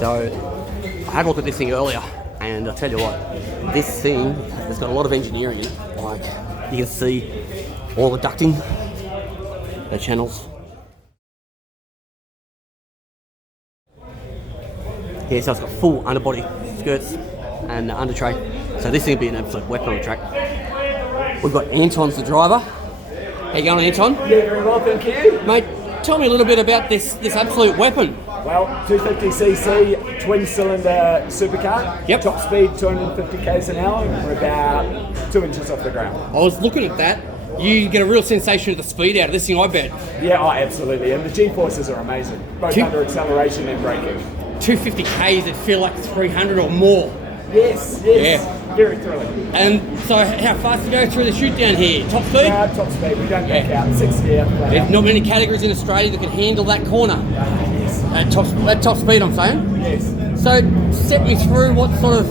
So I had a look at this thing earlier, and I'll tell you what, this thing has got a lot of engineering in it. Like, you can see all the ducting, the channels. Yeah, so it's got full underbody skirts and under tray. So this thing will be an absolute weapon on the track. We've got Anton's the driver. How you going, Anton? Yeah, very well, thank you. Mate, tell me a little bit about this absolute weapon. Well, 250cc twin-cylinder supercar. Yep. Top speed 250 k's an hour. We're about 2 inches off the ground. I was looking at that. You get a real sensation of the speed out of this thing, I bet. Yeah, oh, absolutely. And the G-forces are amazing, both under acceleration and braking. 250 k's, it feel like 300 or more. Yes. Yeah. Very thrilling. And so how fast do you go through the chute down here? Top speed? Top speed. We don't back out. 60 out. There's not many categories in Australia that can handle that corner. Yes. At top speed, I'm saying? Yes. So step me through what sort of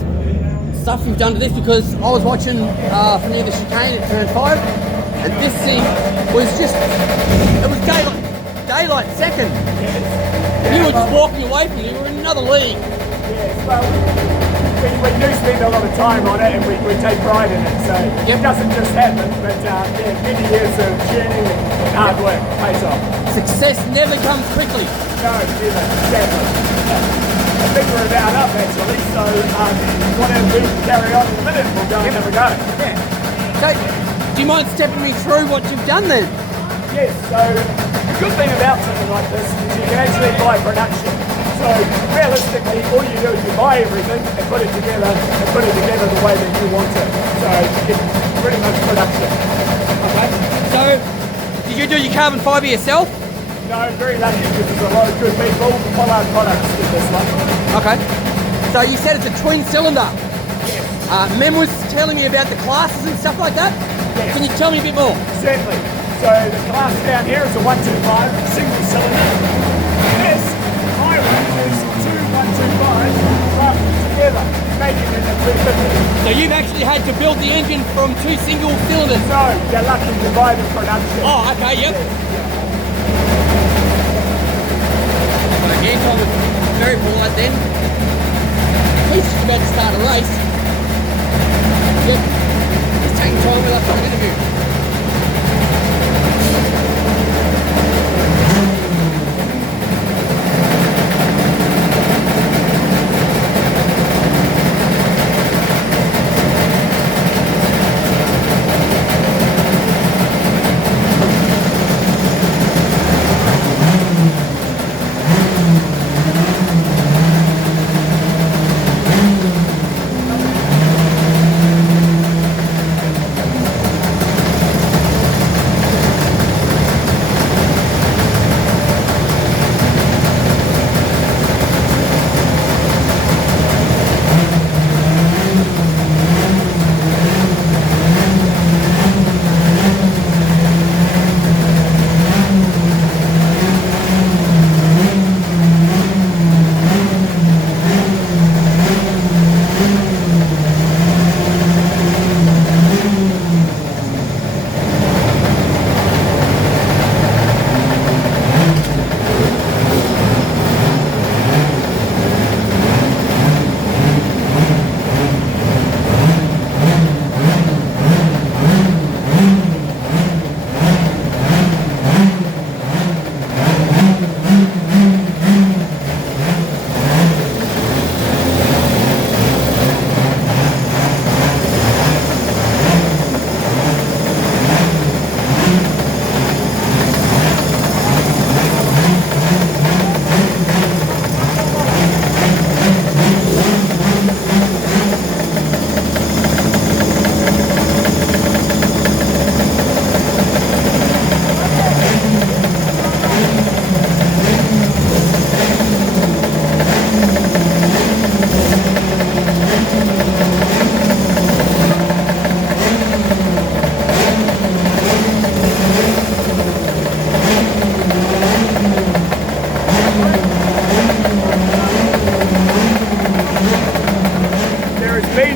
stuff you've done to this, because I was watching from near the chicane at turn 5, and this thing was just, it was daylight second. Yes. And you were just walking away from it, you were in another league. Yes, well, we do spend a lot of time on it, and we take pride in it, so it doesn't just happen, but many years of tuning and hard work pays off. Success never comes quickly. No, never, sadly. I think we're about up actually, so whatever we carry on in a minute, we'll go and have a go. Yeah. So, do you mind stepping me through what you've done then? Yes, so the good thing about something like this is you can actually buy production. So realistically, all you do is you buy everything and put it together the way that you want it. So it's pretty much production. Okay. So, did you do your carbon fibre yourself? No, very lucky because there's a lot of good people. Pollard Products did this one. Okay. So you said it's a twin cylinder. Yes. Mem was telling me about the classes and stuff like that. Yes. Can you tell me a bit more? Certainly. So the class down here is a 125 single cylinder. This high range is 2125 together, making it a 250. So you've actually had to build the engine from 2 single cylinders? No, you're lucky to buy the production. Oh, okay, yep. Yes. Anton was very polite then. He's just about to start a race. Yep. He's taking time with us for an interview.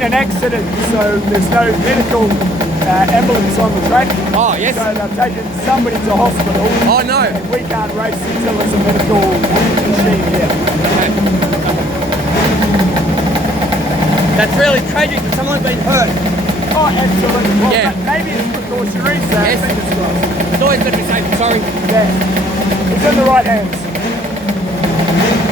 an accident, so there's no medical ambulance on the track. Oh, yes. So they've taken somebody to hospital. Oh, no. And we can't race until there's a medical machine here. Okay. really tragic that someone's been hurt. Oh, absolutely. Well, Yeah. maybe it's precautionary, so Yes. fingers crossed. It's always better to be safe than sorry. Yeah. It's in the right hands.